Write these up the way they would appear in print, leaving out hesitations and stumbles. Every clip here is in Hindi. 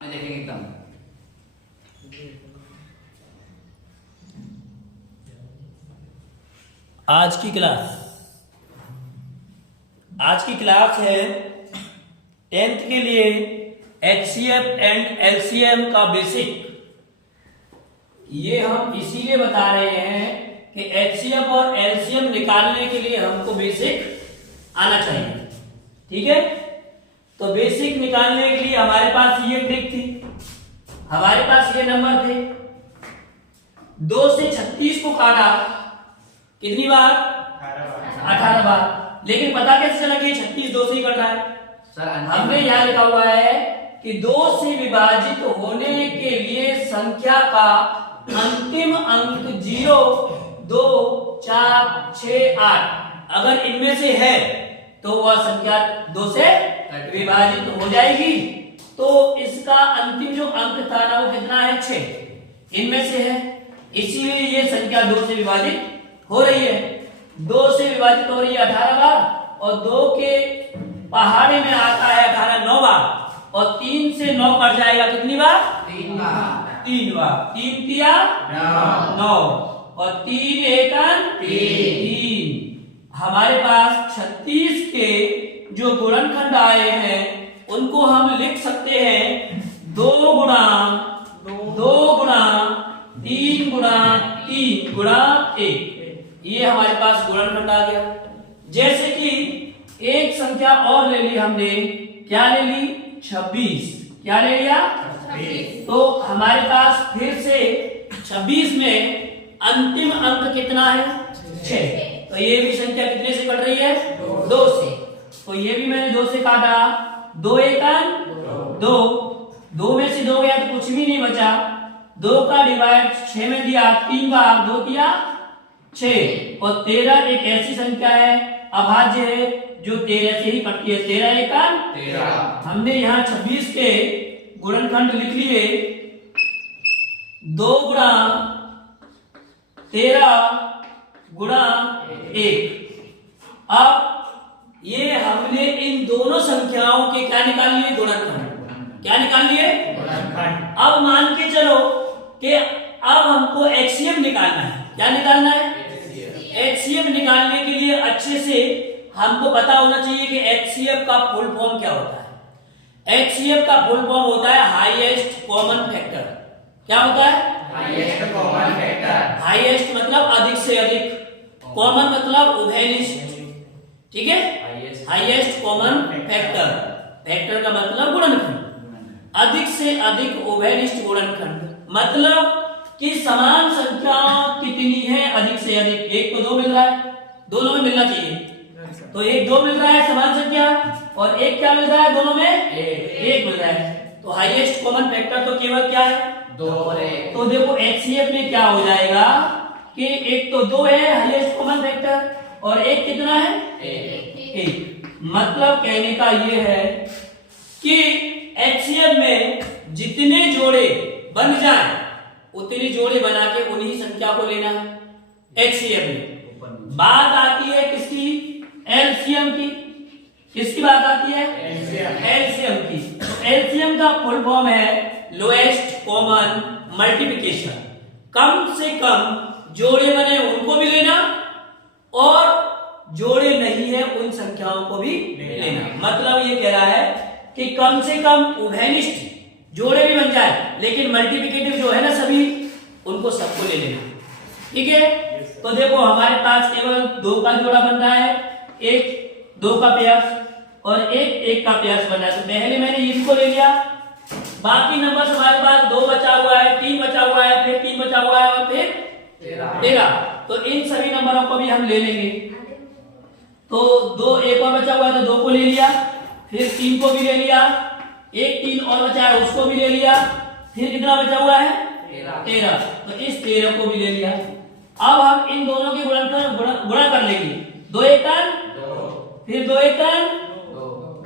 देखेंगे एकदम। आज की क्लास है 10th के लिए HCF एंड LCM का बेसिक। ये हम इसीलिए बता रहे हैं कि HCF और LCM निकालने के लिए हमको बेसिक आना चाहिए। ठीक है, तो बेसिक निकालने के लिए हमारे पास ये ट्रिक थी, हमारे पास ये नंबर थे। 2 से 36 को काटा कितनी बार? 18 बार। लेकिन पता कैसे चला कि 36 2 से ही कट रहा है? सर हमने यहाँ लिखा हुआ है कि 2 से विभाजित होने के लिए संख्या का अंतिम अंक 0, 2, 4, 6, 8 अगर इनमें से है तो वह संख्या 2 से विभाजित हो जाएगी। तो इसका अंतिम जो अंक था ना वो कितना है? 6 इनमें से है, इसीलिए ये संख्या 2 से विभाजित हो रही है। 2 से विभाजित हो रही है 18 बार और 2 के पहाड़े में आता है 18 9 बार और 3 से 9 कट जाएगा कितनी बार? 3 बार। 3 बार। 3 तिया 9 और 3 एकन 3। हमारे पास 36 के जो गुणनखंड आए हैं उनको हम लिख सकते हैं 2 गुणा 3 गुणा 3 गुणा 1। ये हमारे पास गुणनखंड आ गया। जैसे कि एक संख्या और ले ली हमने, क्या ले ली? 26। क्या ले लिया? 26। तो हमारे पास फिर से 26 में अंतिम अंक कितना है? 6। तो ये भी संख्या कितने से कट रही है? 2 से। तो ये भी मैंने 2 से काटा। 2 एकन 2, 2 में से 2 गया तो कुछ भी नहीं बचा। 2 का डिवाइड 6 में दिया 3 बार, 2 दिया 6 और 13 एक ऐसी संख्या है अभाज्य है जो 13 से ही कटती है। 13 एकन 13। हमने यहाँ 26 के गुणनखंड लिख लिए 2 गुणा 13 गुणा 1। अब ये हमने इन दोनों संख्याओं के क्या निकाल लिए? गुणनखंड। क्या निकाल लिए? गुणनखंड। अब मान के चलो कि अब हमको HCF निकालना है। क्या निकालना है? HCF निकालने के लिए अच्छे से हमको पता होना चाहिए कि HCF का फुल फॉर्म क्या होता है। HCF का फुल फॉर्म होता है हाईएस्ट कॉमन फैक्टर। क्या होता है? Highest common factor. हाईएस्ट मतलब अधिक से अधिक, कॉमन मतलब उभयनिष्ठ। ठीक है, हाईएस्ट कॉमन फैक्टर। फैक्टर का मतलब गुणनखंड। अधिक से अधिक उभयनिष्ठ गुणनखंड मतलब कि समान संख्या कितनी है? अधिक से अधिक। एक को 2 मिल रहा है, दोनों में मिलना चाहिए। तो एक 2 मिल रहा है समान संख्या और एक क्या मिल रहा है? दोनों में 1 मिल रहा है। तो हाईएस्ट कॉमन फैक्टर तो केवल क्या है? 2 और 1। तो देखो HCF में क्या हो जाएगा कि एक तो 2 है हाईएस्ट कॉमन फैक्टर और एक कितना है? 1। मतलब कहने का ये है कि HCF में जितने जोड़े बन जाए उतनी जोड़े बना के उन्हीं संख्या को लेना है। HCF में बात आती है किसकी? LCM की। किसकी बात आती है? LCM की। तो LCM का फुल फॉर्म है लोएस्ट कॉमन मल्टीप्लिकेशन। कम से कम जोड़े बने उनको भी लेना और जोड़े नहीं है उन संख्याओं को भी लेना। मतलब ये कह रहा है कि कम से कम उभयनिष्ठ जोड़े भी बन जाए लेकिन मल्टीप्लिकेटिव जो है ना सभी, उनको सबको ले लेना। ठीक है, तो देखो हमारे पास केवल 2 का जोड़ा बन रहा है, एक 2 का पेयर्स और एक 1 का पेयर्स बन रहा है। तो पहले मैंने इनको ले लिया, बाकी नंबर हमारे पास 2 बचा हुआ है, 3 बचा हुआ है, फिर 3 बचा हुआ है और फिर 13। तो इन सभी नंबरों को भी हम ले लेंगे। तो 2 एक और बचा हुआ है तो 2 को ले लिया, फिर 3 को भी ले लिया, एक 3 और बचा है उसको भी ले लिया, फिर कितना बचा हुआ है? 13। तो इस 13 को भी ले लिया। अब हम इन दोनों के गुणा कर लेंगे। 2 एकन 2, फिर 2 एकन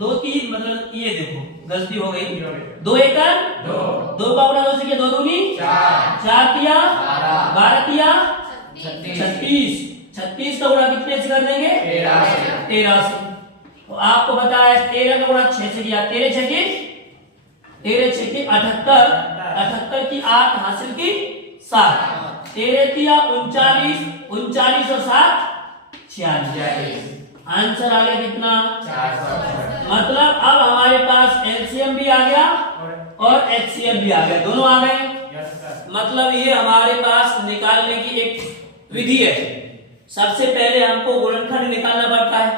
2 3, मतलब ये देखो गलती हो गई। 2 एकन 2 का गुणा 2 से किया 2 दूनी 4, 4 तिया 12 तिया 36। 36 का गुणा कितने से कर देंगे? 13 से। तो आपको पता है 13 का गुणा 6 से किया, 13 6 13 6 की 78, 78 की 8 हासिल की 7, 13 तिया 39, 39 और 7 46। आंसर आ गया कितना? 400। मतलब अब हमारे पास एलसीएम भी आ गया और एचसीएफ भी आ गया, दोनों आ गए। मतलब ये हमारे पास निकालने की एक विधि है। सबसे पहले हमको गुणनखंड निकालना पड़ता है।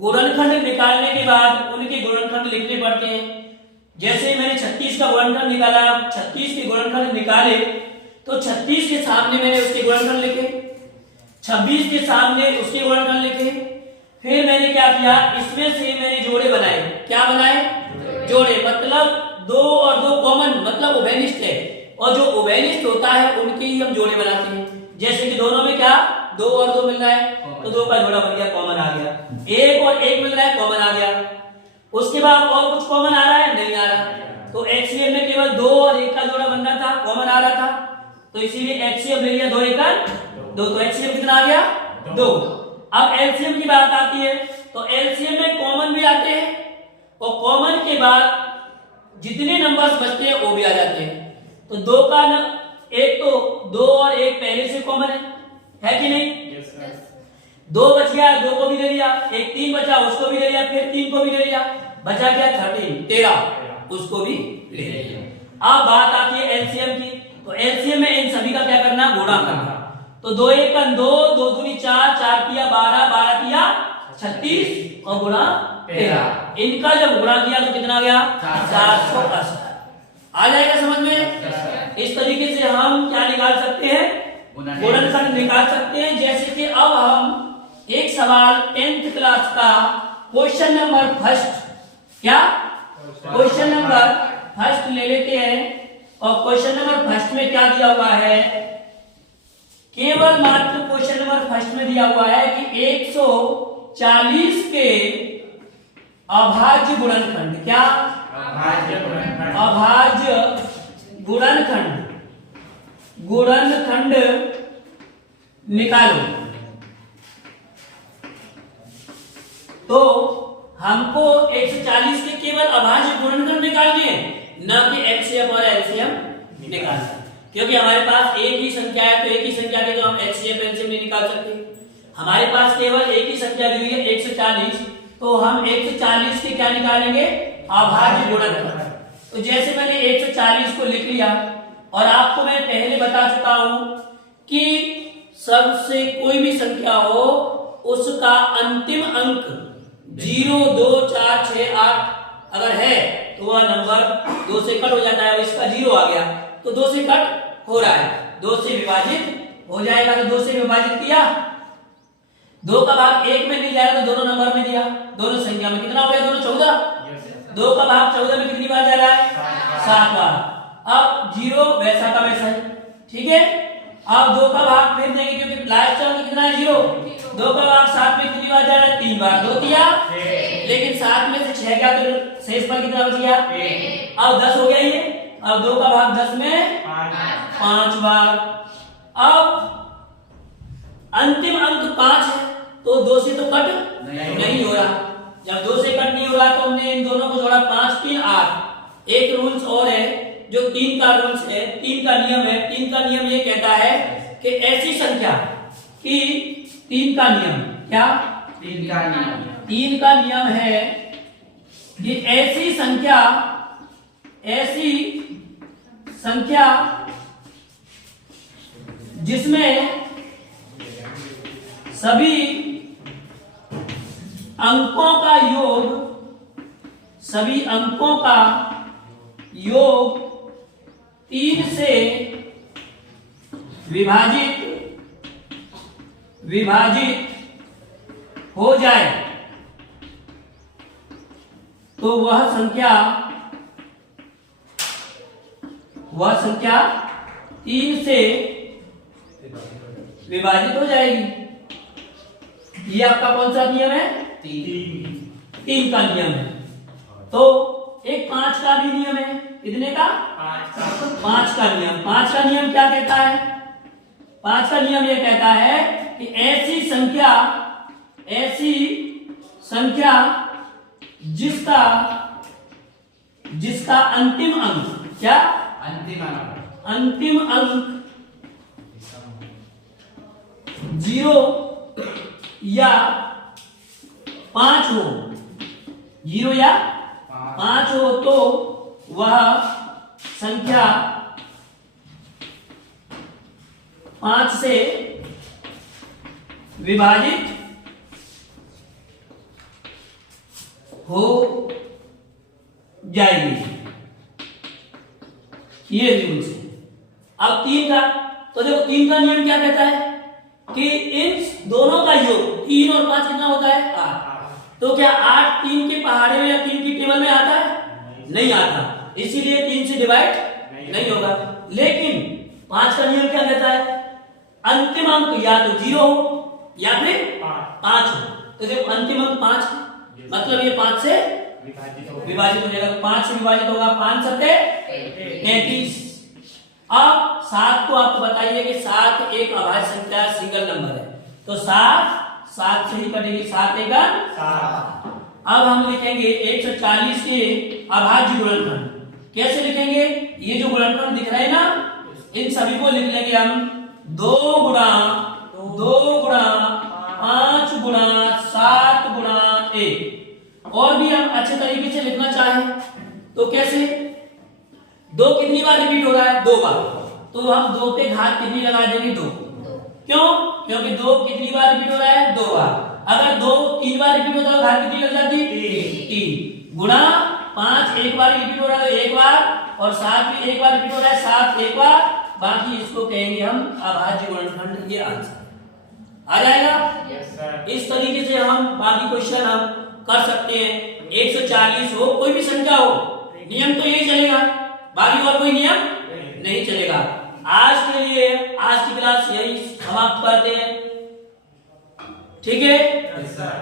गुणनखंड निकालने के बाद उनके गुणनखंड लिखने पड़ते हैं। जैसे मैंने 36 का गुणनखंड निकाला, 36 के गुणनखंड निकाले तो 36 के सामने मैंने उसके गुणनखंड लिखे, 26 के सामने उसके गुणनखंड लिखे। फिर मैंने क्या किया, इसमें से मैंने जोड़े बनाए। क्या बनाए? जोड़े। मतलब 2 और 2 कॉमन, मतलब उभयनिष्ठ है, और जो उभयनिष्ठ होता है उनके ही हम जोड़े बनाते हैं। जैसे कि दोनों में क्या 2 और 2 मिल रहा है तो 2 का जोड़ा बन गया, कॉमन आ गया। 1 और 1 मिल रहा है, कॉमन आ गया। उसके बाद और कुछ कॉमन आ रहा है? नहीं आ रहा। तो एचसीएफ में केवल 2 और 1 का जोड़ा बनना था, कॉमन आ रहा था, तो इसीलिए एचसीएफ ले लिया 2 1 2। तो एचसीएफ कितना आ गया? 2। अब एलसीएम की बात आती है तो एलसीएम में कॉमन भी आते हैं और कॉमन के बाद जितने नंबर्स बचते हैं वो भी आ जाते हैं। तो 2 का एक तो 2 और 1 पहले से कॉमन है कि नहीं? 2 बच गया, 2 को भी ले लिया, एक 3 बचा उसको भी ले लिया, फिर 3 को भी ले लिया, बचा क्या 13 उसको भी ले लिया। अब बात आती है एलसीएम की। तो एलसीएम में इन सभी का क्या करना? गुणा करना। तो 2 1 2, 2 दूनी 4, 4 किया 12, 12 किया 36 और गुणा 13। इनका जब गुणा किया तो कितना गया? 480। आ जाएगा समझ में? इस तरीके से हम क्या निकाल सकते हैं? गुणनखंड निकाल सकते हैं। जैसे कि अब हम एक सवाल 10th क्लास का क्वेश्चन नंबर फर्स्ट, क्या क्वेश्चन नंबर फर्स्ट ले लेते हैं। और क्वेश्चन नंबर फर्स्ट में क्या दिया हुआ है? केवल मात्र क्वेश्चन नंबर फर्स्ट में दिया हुआ है कि 140 के अभाज्य गुणनखंड, क्या अभाज्य गुणनखंड, गुणनखंड निकालो। तो हमको 140 के केवल अभाज्य गुणनखंड निकालनी है, न कि एचसीएफ और एलसीएम निकालना। क्योंकि हमारे पास एक ही संख्या है तो एक ही संख्या के तो हम एचसीएफ एलसीएम नहीं निकाल सकते। हमारे पास केवल एक ही संख्या दी हुई है 140, तो हम 140 के क्या निकालेंगे? अभाज्य गुणनखंड। तो जैसे मैंने 140 को लिख लिया और आपको मैं पहले बता चुका हूं कि सबसे कोई भी संख्या हो उसका अंतिम अंक 0 2 4 6 8 अगर है तो वह नंबर 2 से कट हो जाता है। इसका 0 आ गया तो 2 से कट हो रहा है, 2 से विभाजित हो जाएगा। तो 2 से विभाजित किया, 2 का भाग 1 में नहीं जाएगा तो दोनों नंबर में दिया, दोनों संख्या में कितना हो गया? दोनों 14। 2 का भाग 14 में कितनी बार जा रहा है? 7 बार। अब 0 वैसा का वैसा है, ठीक है। अब 2 का भाग फिर देंगे क्योंकि लास्ट टर्म कितना है? 0। 2 का भाग 7 में कितनी बार जा रहा है? 3 बार। 2 दिया, लेकिन 7 में से 6 गया तो शेष पर कितना बच गया? अब 10 हो गया ये। अब 2 का भाग 10 में 5 बार। अब अंतिम अंक 5 है तो 2 से तो कट नहीं हो रहा। जब 2 से कट नहीं हो रहा तो हमने इन दोनों को जोड़ा, 5 3 8। एक रूल्स और है जो 3 का रूल्स है, 3 का नियम है। 3 का नियम ये कहता है कि ऐसी संख्या कि 3 का नियम, क्या 3 का नियम? 3 का नियम है कि ऐसी संख्या जिसमें सभी अंकों का योग 3 से विभाजित हो जाए तो वह संख्या 3 से विभाजित हो जाएगी। ये आपका कौन सा नियम है? 3 का नियम है। तो एक 5 का भी नियम है। कितने का? 5 का नियम। 5 का नियम क्या कहता है? 5 का नियम यह कहता है कि ऐसी संख्या जिसका जिसका अंतिम अंक क्या, अंतिम अंक 0 या 5 हो, 0 या 5 हो तो वह संख्या 5 से विभाजित हो जाएगी। ये रूल्स है। अब 3 का, तो देखो 3 का नियम क्या कहता है कि इन दोनों का योग 3 और 5 कितना होता है 8। तो क्या 8 3 के पहाड़े में या 3 की टेबल में आता है, नहीं आता, इसीलिए 3 से डिवाइड नहीं होगा। लेकिन 5 का नियम क्या कहता है, अंतिम अंक या तो 0 हो या फिर 5 हो। तो देखो अंतिम अंक 5 है, मतलब ये 5 से विभाजित हो जाएगा। 5 से विभाजित होगा, 5 सत्ते 33। अब 7 को आपको बताइए कि 7 एक अभाज्य संख्या, सिंगल नंबर है, तो 7 से ही कटेगी, 7 एका 7। अब हम लिखेंगे 140 के अभाज्य गुणनखंड। कैसे लिखेंगे, ये जो गुणनखंड दिख रहे हैं ना, इन सभी को लिख लेंगे हम 2 गुणा 5 गुणा 7 गुणा 1। और भी हम अच्छे तरीके से लिखना चाहें तो कैसे, 2 कितनी बार रिपीट हो रहा है, 2 बार, तो हम 2 पे घात कितनी लगा देंगे, 2। क्यों, क्योंकि 2 कितनी बार रिपीट हो रहा है, 2 बार। अगर 2 3 बार रिपीट होता है घात कितनी लग जाती, 3 गुणा 5 एक बार रिपीट हो रहा है 1 बार, और 7 भी 1 बार रिपीट हो रहा है 7 एक बार, बाकी इसको कहेंगे हम अभाज्य गुणनखंड। ये आंसर आ जाएगा। Yes sir. इस तरीके से हम बाकी क्वेश्चन हम कर सकते हैं। 140 हो, कोई भी संख्या हो, नियम तो यही चलेगा, बाकी और कोई नियम नहीं चलेगा। आज के लिए आज की क्लास यही समाप्त करते हैं, ठीक है। Yes sir.